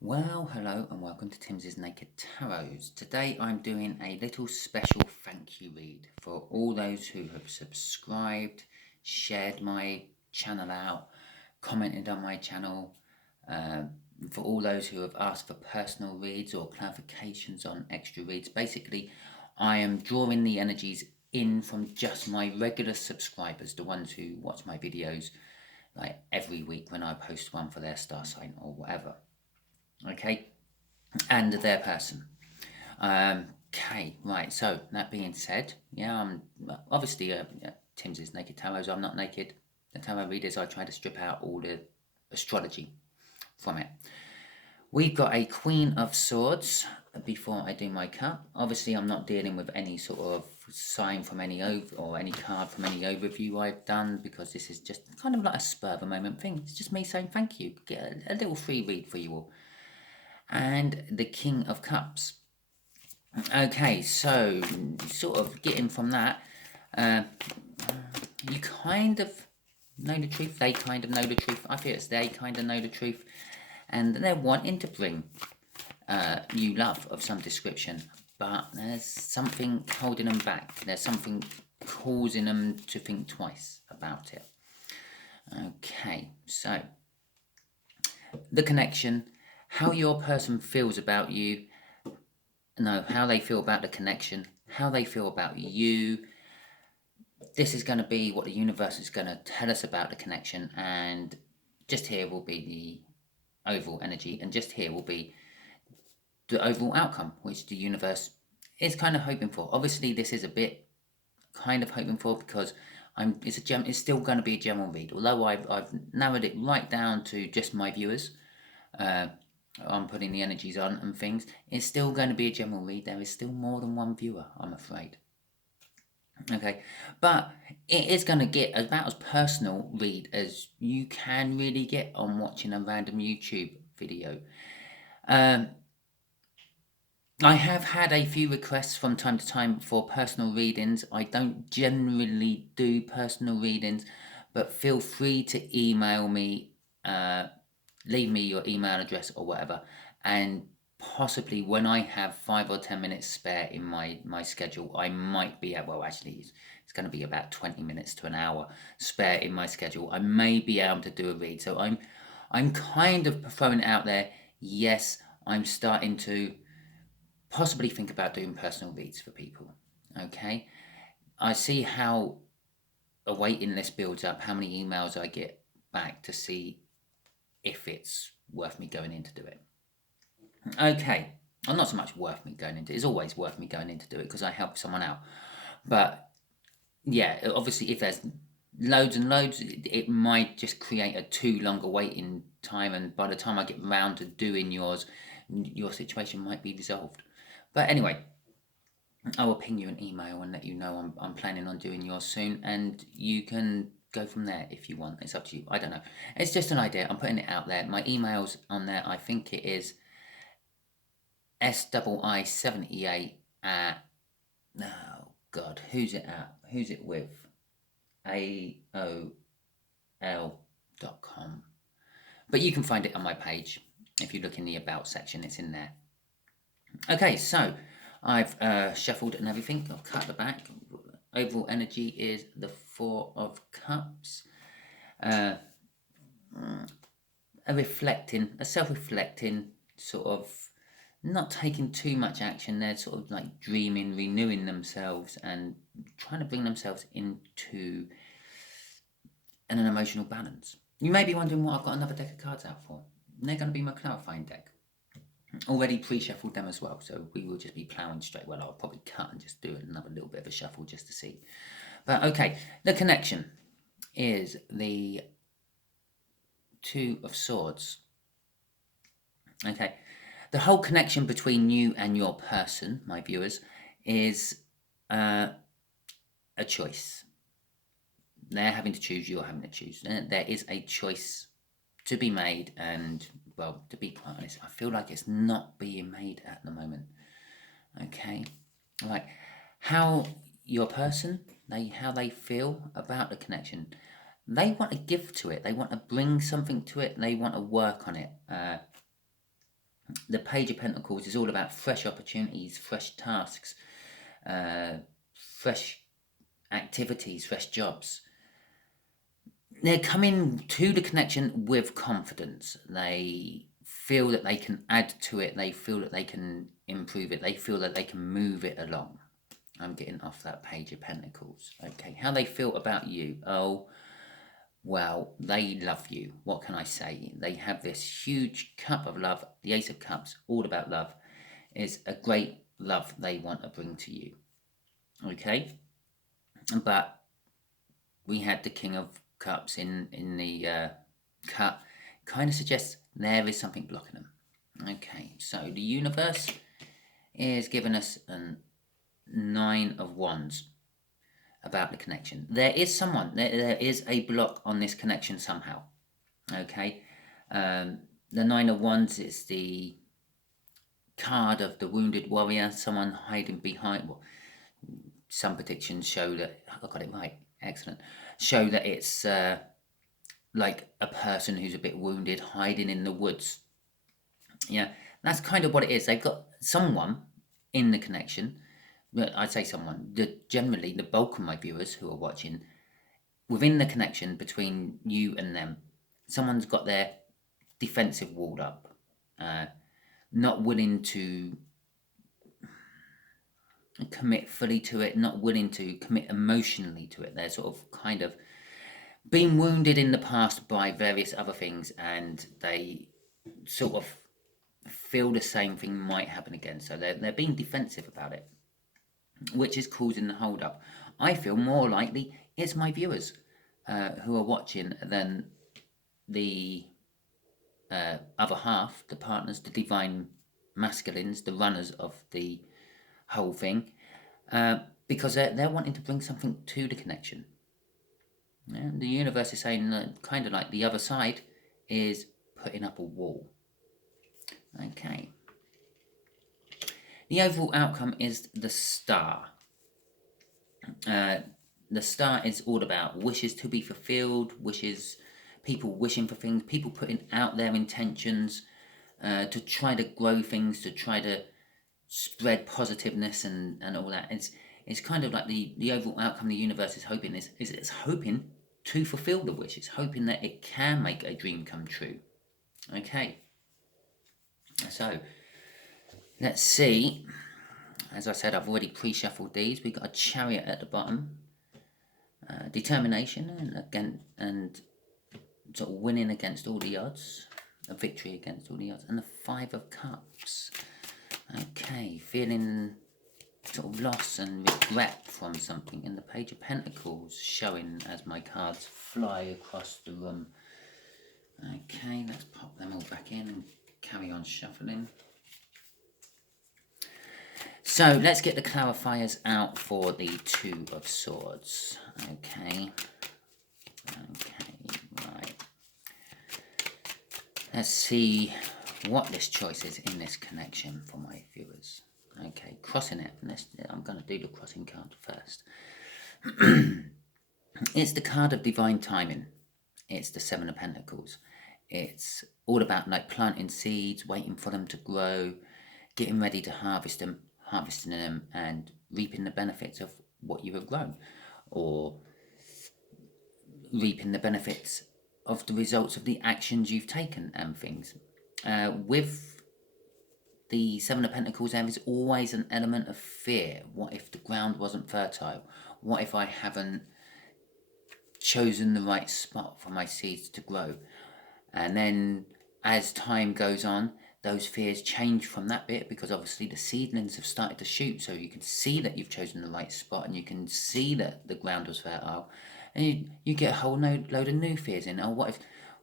Well, hello and welcome to Tim's Naked Tarots. Today I'm doing a little special thank you read for all those who have subscribed, shared my channel out, commented on my channel, for all those who have asked for personal reads or clarifications on extra reads. Basically, I am drawing the energies in from just my regular subscribers, the ones who watch my videos like every week when I post one for their star sign or whatever. Okay, and their person. Okay, right. So that being said, yeah, I'm obviously Tim's is naked tarot. I'm not naked. The tarot readers, I try to strip out all the astrology from it. We've got a Queen of Swords. Before I do my cut, obviously I'm not dealing with any sort of sign from any or any card from any overview I've done, because this is just kind of like a spur of a moment thing. It's just me saying thank you. Get a little free read for you all. And the King of Cups. Okay, so sort of getting from that, you kind of know the truth. They kind of know the truth. I feel it's they kind of know the truth, and they're wanting to bring you love of some description, but there's something holding them back. There's something causing them to think twice about it. Okay, so the connection, how your person feels about you. No, how they feel about the connection, how they feel about you. This is going to be what the universe is going to tell us about the connection, and just here will be the overall energy, and just here will be the overall outcome, which the universe is kind of hoping for. Obviously, this is a bit kind of hoping for, because it's still going to be a general read, although I've narrowed it right down to just my viewers. I'm putting the energies on and things. It's still going to be a general read. There is still more than one viewer, I'm afraid. Okay, but it is going to get about as personal read as you can really get on watching a random YouTube video. I have had a few requests from time to time for personal readings. I don't generally do personal readings, but feel free to email me, leave me your email address or whatever, and possibly when I have 5 or 10 minutes spare in my schedule, I might be able, well, actually, it's going to be about 20 minutes to an hour spare in my schedule. I may be able to do a read. So I'm kind of throwing it out there. Yes, I'm starting to possibly think about doing personal reads for people. Okay, I see how a waiting list builds up, how many emails I get back to see if it's worth me going in to do it. Okay, well, not so much worth me going into. It's always worth me going in to do it because I help someone out. But yeah, obviously, if there's loads and loads, it might just create a too long a waiting time, and by the time I get round to doing yours, your situation might be resolved. But anyway, I will ping you an email and let you know I'm planning on doing yours soon, and you can go from there if you want. It's up to you. I don't know. It's just an idea. I'm putting it out there. My email's on there. I think it is SII78 at, oh God, who's it at? Who's it with? AOL.com. But you can find it on my page. If you look in the About section, it's in there. Okay, so I've shuffled and everything. I've cut the back. Overall energy is the Four of Cups. A self-reflecting sort of, not taking too much action. They're sort of like dreaming, renewing themselves, and trying to bring themselves into an emotional balance. You may be wondering what I've got another deck of cards out for. They're going to be my clarifying deck. Already pre-shuffled them as well, so we will just be ploughing straight. Well, I'll probably cut and just do another little bit of a shuffle just to see. But okay, the connection is the Two of Swords. Okay, the whole connection between you and your person, my viewers, is a choice. They're having to choose, you're having to choose. There is a choice to be made, and, well, to be quite honest, I feel like it's not being made at the moment. Okay, right. How your person, how they feel about the connection. They want to give to it. They want to bring something to it. They want to work on it. The Page of Pentacles is all about fresh opportunities, fresh tasks, fresh activities, fresh jobs. They're coming to the connection with confidence. They feel that they can add to it. They feel that they can improve it. They feel that they can move it along. I'm getting off that Page of Pentacles. Okay, how they feel about you. Oh, well, they love you. What can I say? They have this huge cup of love. The Ace of Cups, all about love, is a great love they want to bring to you. Okay, but we had the King of Cups in the cut. Kind of suggests there is something blocking them. Okay, so the universe is giving us a Nine of Wands about the connection. There is someone, there is a block on this connection somehow. Okay, the Nine of Wands is the card of the wounded warrior, someone hiding behind. Well, some predictions show that I got it right. Excellent. Show that it's like a person who's a bit wounded, hiding in the woods. Yeah, that's kind of what it is. They've got someone in the connection. I'd say someone. Generally, the bulk of my viewers who are watching, within the connection between you and them, someone's got their defensive wall up, not willing to commit fully to it, not willing to commit emotionally to it. They're sort of kind of been wounded in the past by various other things, and they sort of feel the same thing might happen again. So they're being defensive about it, which is causing the hold up. I feel more likely it's my viewers who are watching than the other half, the partners, the divine masculines, the runners of the whole thing, because they're wanting to bring something to the connection. Yeah? The universe is saying kind of like the other side is putting up a wall. Okay. The overall outcome is the Star. The Star is all about wishes to be fulfilled, wishes, people wishing for things, people putting out their intentions to try to grow things, to try to spread positiveness and all that. It's kind of like the overall outcome the universe is hoping is it's hoping to fulfill the wish. It's hoping that it can make a dream come true. Okay. So let's see. As I said, I've already pre-shuffled these. We've got a Chariot at the bottom. Determination and sort of winning against all the odds. A victory against all the odds. And the Five of Cups. Okay, feeling sort of loss and regret from something. And the Page of Pentacles showing as my cards fly across the room. Okay, let's pop them all back in and carry on shuffling. So let's get the clarifiers out for the Two of Swords. Okay, right. Let's see what this choice is in this connection for my viewers. Okay, crossing it. I'm going to do the crossing card first. It's the card of divine timing. It's the Seven of Pentacles. It's all about like planting seeds, waiting for them to grow, getting ready to harvesting them and reaping the benefits of what you have grown, or reaping the benefits of the results of the actions you've taken and things. With the Seven of Pentacles, there is always an element of fear. What if the ground wasn't fertile? What if I haven't chosen the right spot for my seeds to grow? And then as time goes on, those fears change from that bit, because obviously the seedlings have started to shoot, so you can see that you've chosen the right spot and you can see that the ground was fertile, and you get a whole load of new fears in. Oh, what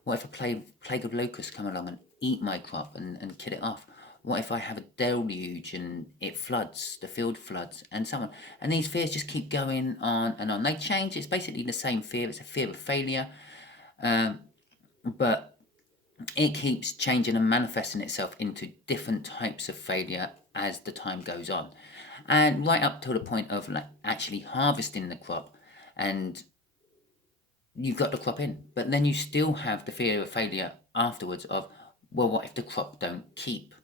if a plague of locusts come along and eat my crop and kill it off? What if I have a deluge and it floods, the field floods, and so on? And these fears just keep going on and on. They change. It's basically the same fear. It's a fear of failure, but it keeps changing and manifesting itself into different types of failure as the time goes on, and right up to the point of like actually harvesting the crop, and you've got the crop in, but then you still have the fear of failure afterwards of, well, what if the crop don't keep?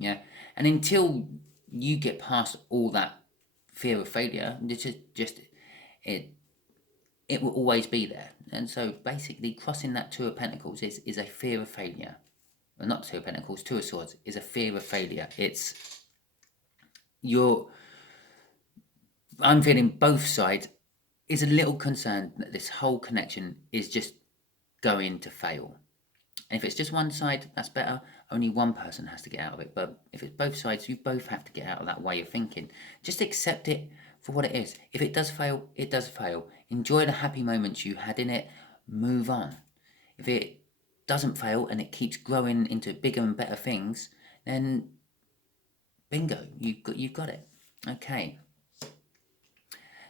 Yeah, and until you get past all that fear of failure, it's just it it will always be there. And so basically, crossing that Two of Pentacles is a fear of failure. Well, not Two of Pentacles, Two of Swords is a fear of failure. It's your I'm feeling both sides is a little concerned that this whole connection is just going to fail. And if it's just one side, that's better. Only one person has to get out of it. But if it's both sides, you both have to get out of that way of thinking. Just accept it for what it is. If it does fail, it does fail. Enjoy the happy moments you had in it. Move on. If it doesn't fail and it keeps growing into bigger and better things, then bingo, you've got it. Okay.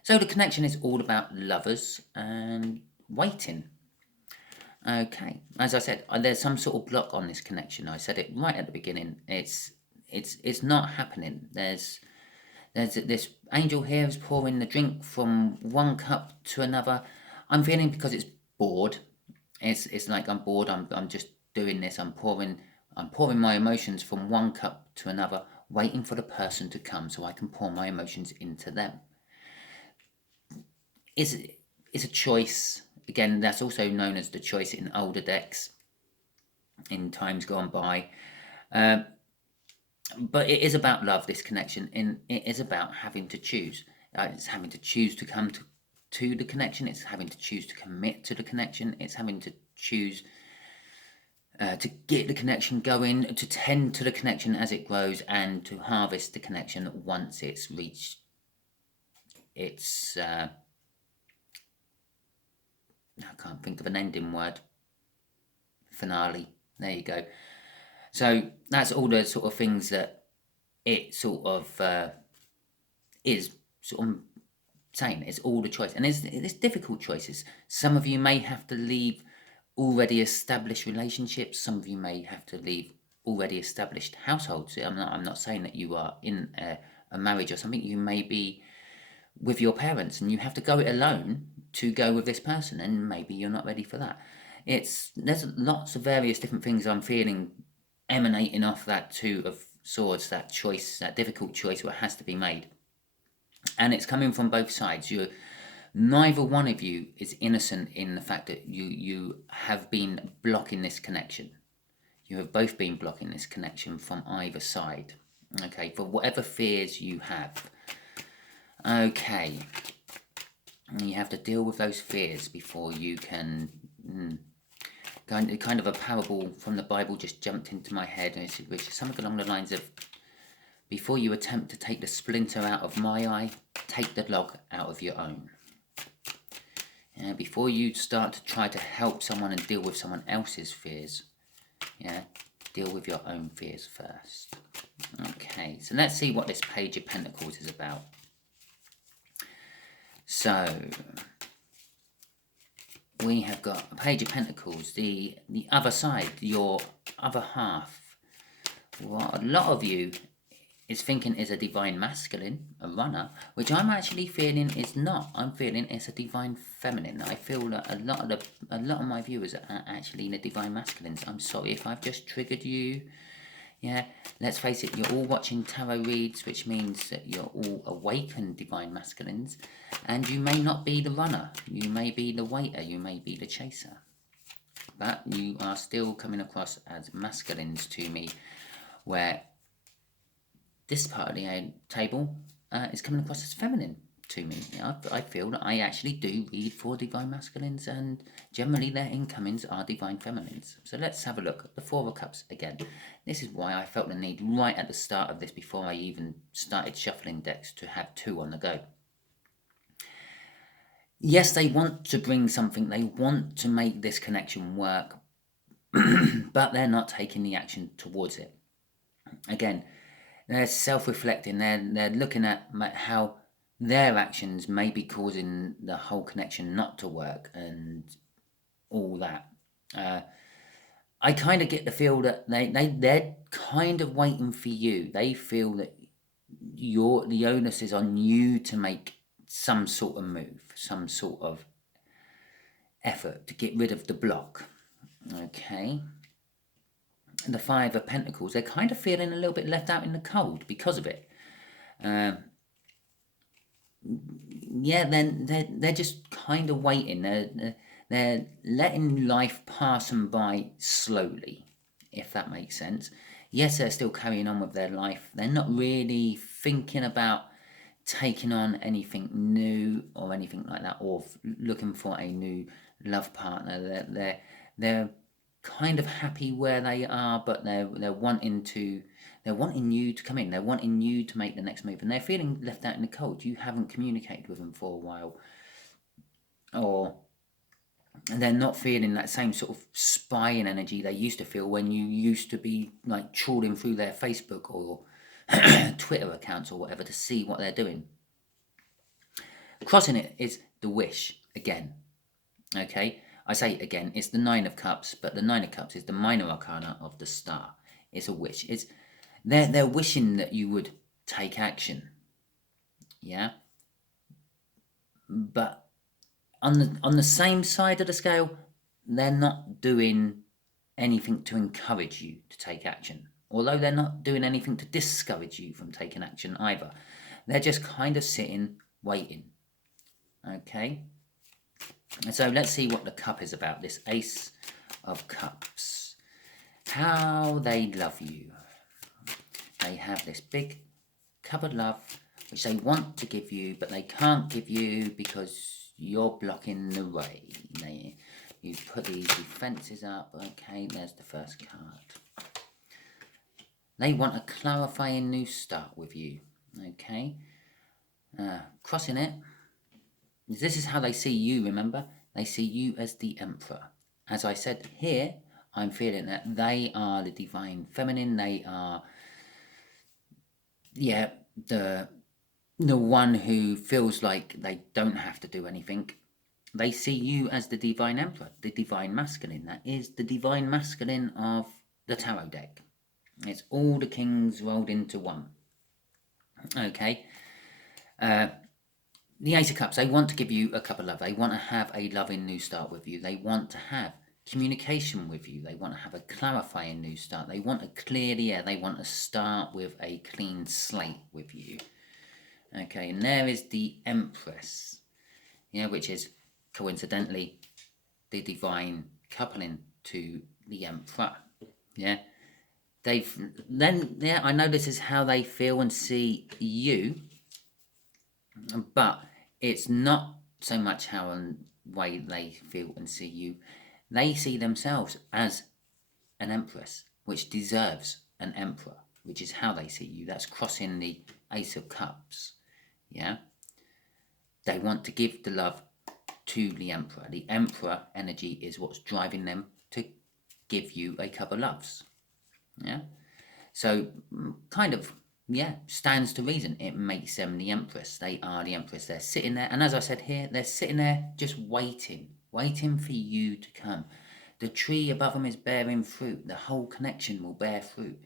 So the connection is all about lovers and waiting. Okay, as I said, there's some sort of block on this connection. I said it right at the beginning. It's not happening. There's this angel here is pouring the drink from one cup to another. I'm feeling because it's bored. It's like I'm bored. I'm just doing this. I'm pouring my emotions from one cup to another, waiting for the person to come so I can pour my emotions into them. It's a choice. Again, that's also known as the choice in older decks in times gone by. But it is about love, this connection, and it is about having to choose. It's having to choose to come to the connection. It's having to choose to commit to the connection. It's having to choose to get the connection going, to tend to the connection as it grows, and to harvest the connection once it's reached its... I can't think of an ending word. Finale. There you go. So that's all the sort of things that it sort of is sort of saying. It's all the choice. And there's difficult choices. Some of you may have to leave already established relationships. Some of you may have to leave already established households. I'm not saying that you are in a marriage or something. You may be with your parents and you have to go it alone to go with this person, and maybe you're not ready for that. There's lots of various different things I'm feeling emanating off that Two of Swords, that choice, that difficult choice where it has to be made. And it's coming from both sides. Neither one of you is innocent in the fact that you have been blocking this connection. You have both been blocking this connection from either side. Okay, for whatever fears you have. Okay. And you have to deal with those fears before you can... Kind of a parable from the Bible just jumped into my head, which is something along the lines of, before you attempt to take the splinter out of my eye, take the log out of your own. Before you start to try to help someone and deal with someone else's fears, deal with your own fears first. Okay, so let's see what this Page of Pentacles is about. So, we have got a Page of Pentacles, the other side, your other half. What a lot of you is thinking is a divine masculine, a runner, which I'm actually feeling is not. I'm feeling it's a divine feminine. I feel that a lot of my viewers are actually the divine masculines. I'm sorry if I've just triggered you. Yeah, let's face it, you're all watching tarot reads, which means that you're all awakened divine masculines, and you may not be the runner, you may be the waiter, you may be the chaser, but you are still coming across as masculines to me, where this part of the table is coming across as feminine to me. I feel that I actually do read for divine masculines, and generally their incomings are divine feminines. So let's have a look at the Four of Cups again. This is why I felt the need right at the start of this, before I even started shuffling decks, to have two on the go. Yes, they want to bring something, they want to make this connection work, but they're not taking the action towards it. Again, they're self-reflecting, they're looking at how their actions may be causing the whole connection not to work and all that. I kind of get the feel that they're kind of waiting for you. They feel that the onus is on you to make some sort of move, some sort of effort to get rid of the block. Okay. the Five of Pentacles, they're kind of feeling a little bit left out in the cold because of it. Yeah, then they're just kind of waiting. They're letting life pass them by slowly, if that makes sense. Yes, they're still carrying on with their life. They're not really thinking about taking on anything new or anything like that, or looking for a new love partner. They're kind of happy where they are, but they're wanting you to come in. They're wanting you to make the next move, and they're feeling left out in the cold. You haven't communicated with them for a while, or they're not feeling that same sort of spying energy they used to feel when you used to be like trawling through their Facebook or Twitter accounts or whatever to see what they're doing. Crossing it is the wish again. Okay, I say again, it's the Nine of Cups, but the Nine of Cups is the minor arcana of the star. It's a wish. It's they're wishing that you would take action. Yeah, but on the same side of the scale, they're not doing anything to encourage you to take action. Although they're not doing anything to discourage you from taking action either. They're just kind of sitting, waiting. Okay? And so let's see what the cup is about, this Ace of Cups. How they love you. They have this big cup of love, which they want to give you, but they can't give you because you're blocking the way. You put these defenses up. Okay, there's the first card. They want a clarifying new start with you. Okay? Crossing it. This is how they see you, remember? They see you as the Emperor. As I said here, I'm feeling that they are the divine feminine. They are, the one who feels like they don't have to do anything. They see you as the divine Emperor, the divine masculine. That is the divine masculine of the tarot deck. It's all the kings rolled into one. Okay. The Ace of Cups, they want to give you a cup of love. They want to have a loving new start with you. They want to have communication with you. They want to have a clarifying new start. They want a clear the air. They want to start with a clean slate with you. Okay, and there is the Empress, which is coincidentally the divine coupling to the Emperor. I know this is how they feel and see you, but it's not so much how and way they feel and see you. They see themselves as an empress, which deserves an emperor, which is how they see you. That's crossing the Ace of Cups. Yeah? They want to give the love to the emperor. The emperor energy is what's driving them to give you a cup of loves. Yeah? So, kind of, stands to reason. It makes them the Empress. They are the Empress. They're sitting there, and as I said here, they're sitting there just waiting for you to come. The tree above them is bearing fruit. The whole connection will bear fruit,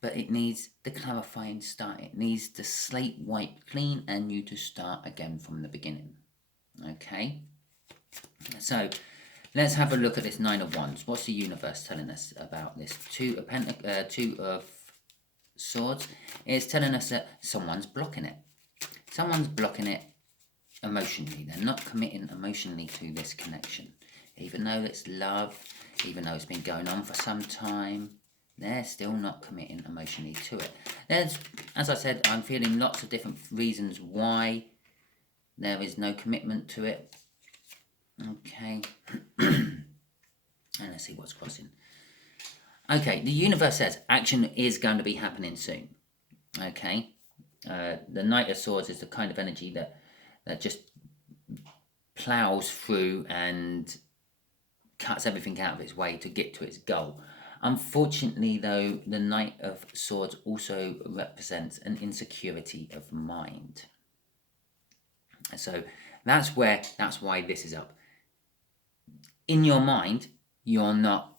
but it needs the clarifying start. It needs the slate wiped clean and you to start again from the beginning. Okay? So, let's have a look at this Nine of Wands. What's the universe telling us about this? Two of Swords. It's telling us that someone's blocking it. Someone's blocking it emotionally. They're not committing emotionally to this connection. Even though it's love, even though it's been going on for some time, they're still not committing emotionally to it. There's, as I said, I'm feeling lots of different reasons why there is no commitment to it. Okay. And let's see what's crossing. Okay, the universe says action is going to be happening soon. Okay. The Knight of Swords is the kind of energy that just plows through and cuts everything out of its way to get to its goal. Unfortunately, though, the Knight of Swords also represents an insecurity of mind. So that's why this is up. In your mind, you're not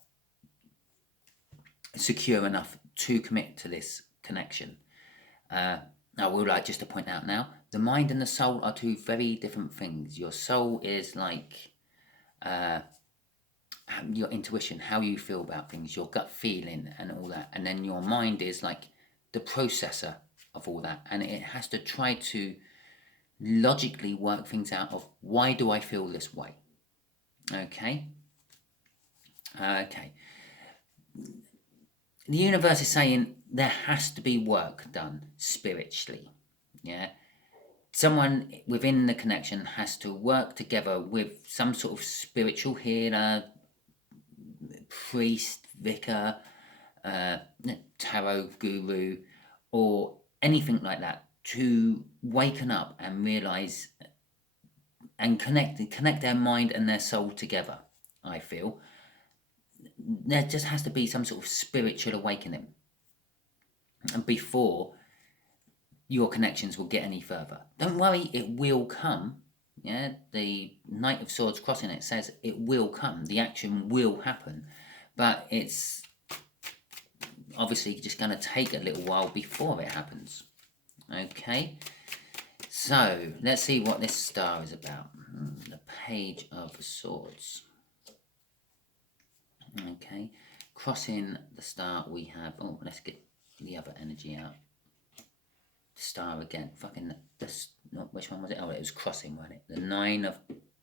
secure enough to commit to this connection. I would like just to point out now, the mind and the soul are two very different things. Your soul is like your intuition, how you feel about things, your gut feeling and all that. And then your mind is like the processor of all that. And it has to try to logically work things out of, why do I feel this way? Okay. Okay. The universe is saying there has to be work done spiritually. Yeah. Someone within the connection has to work together with some sort of spiritual healer, priest, vicar, tarot guru, or anything like that, to waken up and realize and connect their mind and their soul together. I feel there just has to be some sort of spiritual awakening, and before your connections will get any further. Don't worry, it will come. Yeah, the Knight of Swords crossing it says it will come. The action will happen, but it's obviously just going to take a little while before it happens. Okay, so let's see what this star is about. The Page of Swords. Okay, crossing the star we have, oh, let's get the other energy out. The star again, fucking, this, not, which one was it? Oh, it was crossing, wasn't it? The Nine of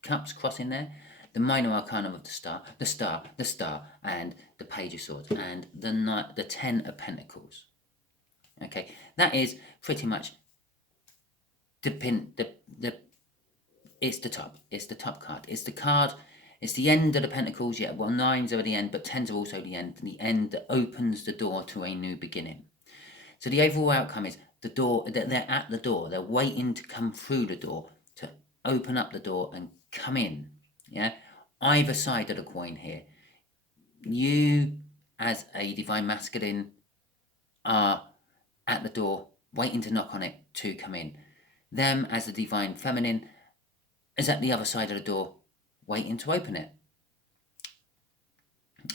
Cups crossing there. The minor arcana of the star, and the Page of Swords, and the Ten of Pentacles. Okay, that is pretty much it's the top card. It's the card. It's the end of the Pentacles. Yeah, well, nines are the end, but tens are also the end. The end that opens the door to a new beginning. So the overall outcome is the door. They're at the door. They're waiting to come through the door, to open up the door and come in. Yeah, either side of the coin here. You, as a divine masculine, are at the door, waiting to knock on it to come in. Them, as the divine feminine, is at the other side of the door, waiting to open it.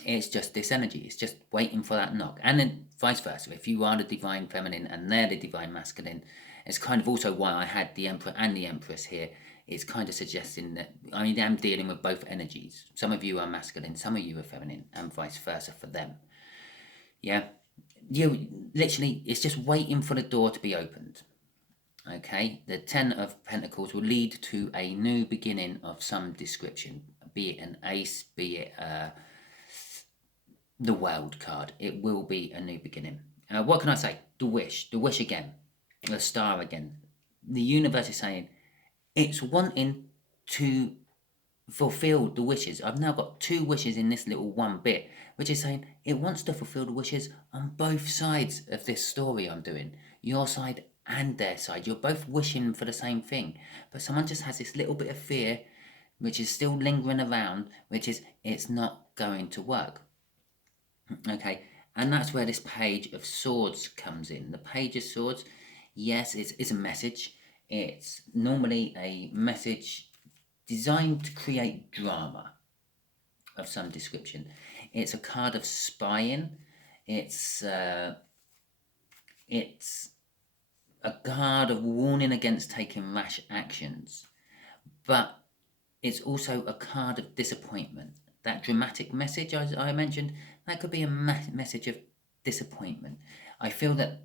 It's just this energy. It's just waiting for that knock. And then vice versa. If you are the divine feminine and they're the divine masculine, it's kind of also why I had the Emperor and the Empress here. It's kind of suggesting that I am dealing with both energies. Some of you are masculine, some of you are feminine, and vice versa for them. Yeah? You literally, it's just waiting for the door to be opened. Okay, the Ten of Pentacles will lead to a new beginning of some description, be it an ace, be it the World card. It will be a new beginning. What can I say? The wish again, the star again. The universe is saying it's wanting to fulfill the wishes. I've now got two wishes in this little one bit, which is saying it wants to fulfill the wishes on both sides of this story I'm doing. Your side and their side. You're both wishing for the same thing, but someone just has this little bit of fear which is still lingering around, which is it's not going to work. Okay, and that's where this Page of Swords comes in. The Page of Swords, yes, it's a message. It's normally a message designed to create drama of some description. It's a card of spying. It's a card of warning against taking rash actions, but it's also a card of disappointment. That dramatic message I mentioned, that could be a message of disappointment. I feel that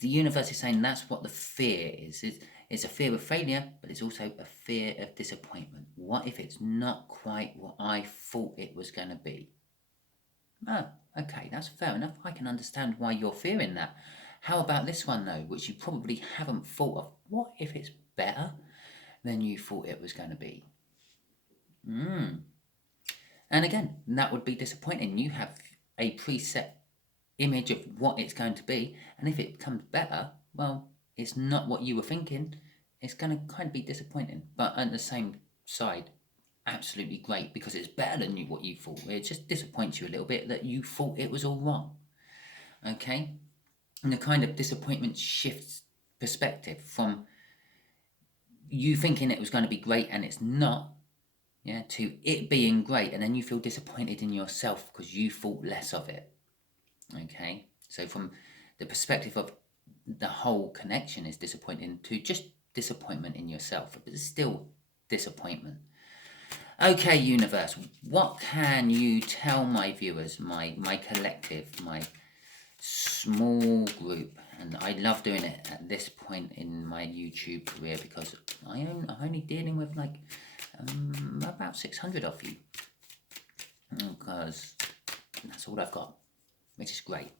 the universe is saying that's what the fear is. It's a fear of failure, but it's also a fear of disappointment. What if it's not quite what I thought it was going to be? Oh, okay, that's fair enough. I can understand why you're fearing that. How about this one, though, which you probably haven't thought of? What if it's better than you thought it was going to be? And again, that would be disappointing. You have a preset image of what it's going to be, and if it comes better, well, it's not what you were thinking. It's going to kind of be disappointing, but at the same side, absolutely great, because it's better than what you thought. It just disappoints you a little bit that you thought it was all wrong. Okay, and the kind of disappointment shifts perspective from you thinking it was going to be great and it's not, yeah, to it being great, and then you feel disappointed in yourself because you thought less of it. Okay, so from the perspective of the whole connection is disappointing to just disappointment in yourself, but it's still disappointment. Okay, universe, what can you tell my viewers, my collective, my small group? And I love doing it at this point in my YouTube career because I'm only dealing with like about 600 of you, because that's all I've got, which is great.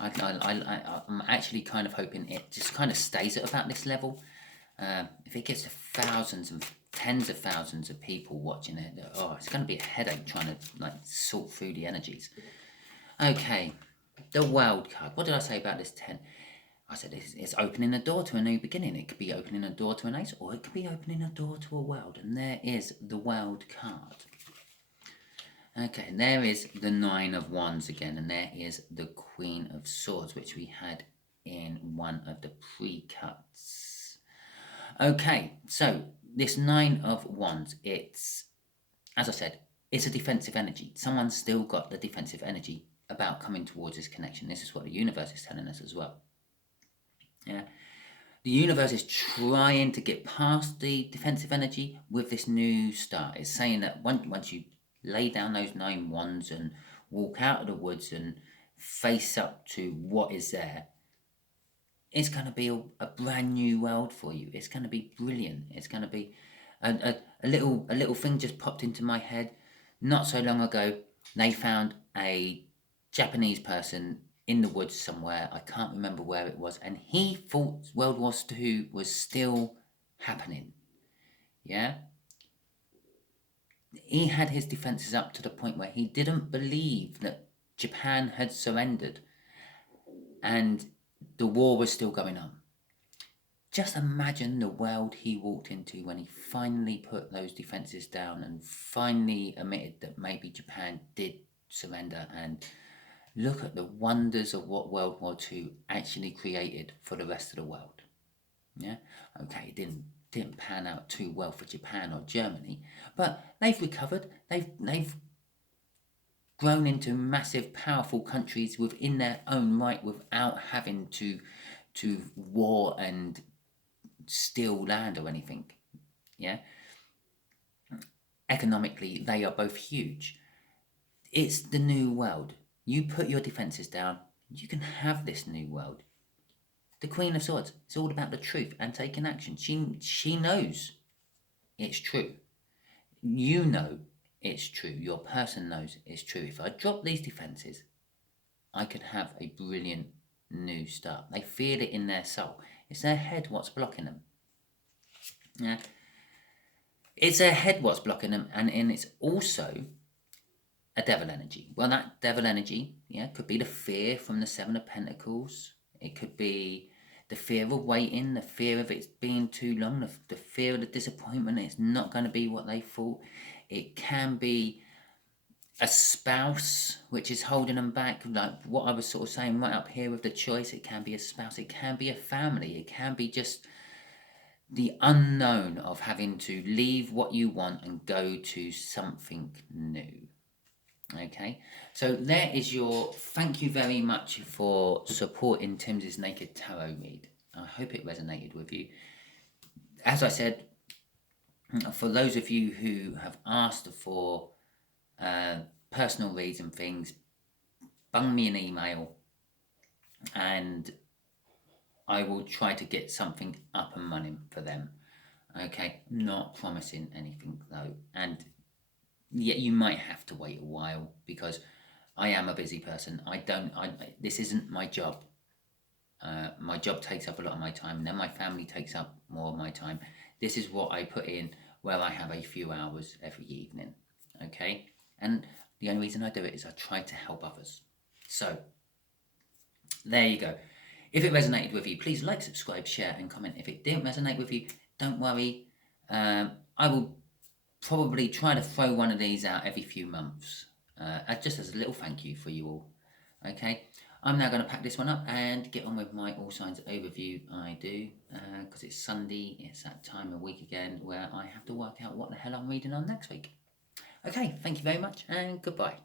I'm actually kind of hoping it just kind of stays at about this level. If it gets to thousands and tens of thousands of people watching it, oh, it's going to be a headache trying to like sort through the energies. Okay, the wild card. What did I say about this 10? I said it's opening a door to a new beginning. It could be opening a door to an ace, or it could be opening a door to a world. And there is the wild card. Okay, and there is the 9 of Wands again, and there is the Queen of Swords, which we had in one of the pre-cuts. Okay, so this 9 of Wands, it's, as I said, it's a defensive energy. Someone's still got the defensive energy about coming towards this connection. This is what the universe is telling us as well. Yeah, the universe is trying to get past the defensive energy with this new start. It's saying that once you lay down those 9 wands and walk out of the woods and face up to what is there, it's going to be a brand new world for you. It's going to be brilliant. It's going to be a little thing just popped into my head. Not so long ago, they found a Japanese person in the woods somewhere. I can't remember where it was, and he thought World War II was still happening. Yeah, he had his defenses up to the point where he didn't believe that Japan had surrendered and the war was still going on. Just imagine the world he walked into when he finally put those defenses down and finally admitted that maybe Japan did surrender, and look at the wonders of what World War II actually created for the rest of the world. Yeah, okay, it didn't pan out too well for Japan or Germany, but they've recovered. They've grown into massive, powerful countries within their own right without having to war and steal land or anything. Yeah, economically they are both huge. It's the new world. You put your defenses down, you can have this new world. The Queen of Swords, it's all about the truth and taking action. She knows it's true. You know it's true. Your person knows it's true. If I drop these defenses, I could have a brilliant new start. They feel it in their soul. It's their head what's blocking them. Yeah. It's their head what's blocking them, and it's also a devil energy. Well, that devil energy, yeah, could be the fear from the 7 of Pentacles. It could be the fear of waiting, the fear of it being too long, the fear of the disappointment, it's not going to be what they thought. It can be a spouse which is holding them back, like what I was sort of saying right up here with the choice. It can be a spouse, it can be a family, it can be just the unknown of having to leave what you want and go to something new. Okay, so there is your thank you very much for supporting Tim's Naked Tarot read. I hope it resonated with you. As I said, for those of you who have asked for personal reads and things, bung me an email and I will try to get something up and running for them. Okay, not promising anything though, and yeah, you might have to wait a while because I am a busy person. This isn't my job. My job takes up a lot of my time, and then my family takes up more of my time. This is what I put in where I have a few hours every evening. Okay, and the only reason I do it is I try to help others. So there you go. If it resonated with you, please like, subscribe, share, and comment. If it didn't resonate with you, don't worry. I will probably try to throw one of these out every few months, just as a little thank you for you all. Okay, I'm now going to pack this one up and get on with my all signs overview. I do, because it's Sunday, it's that time of week again where I have to work out what the hell I'm reading on next week. Okay, thank you very much and goodbye.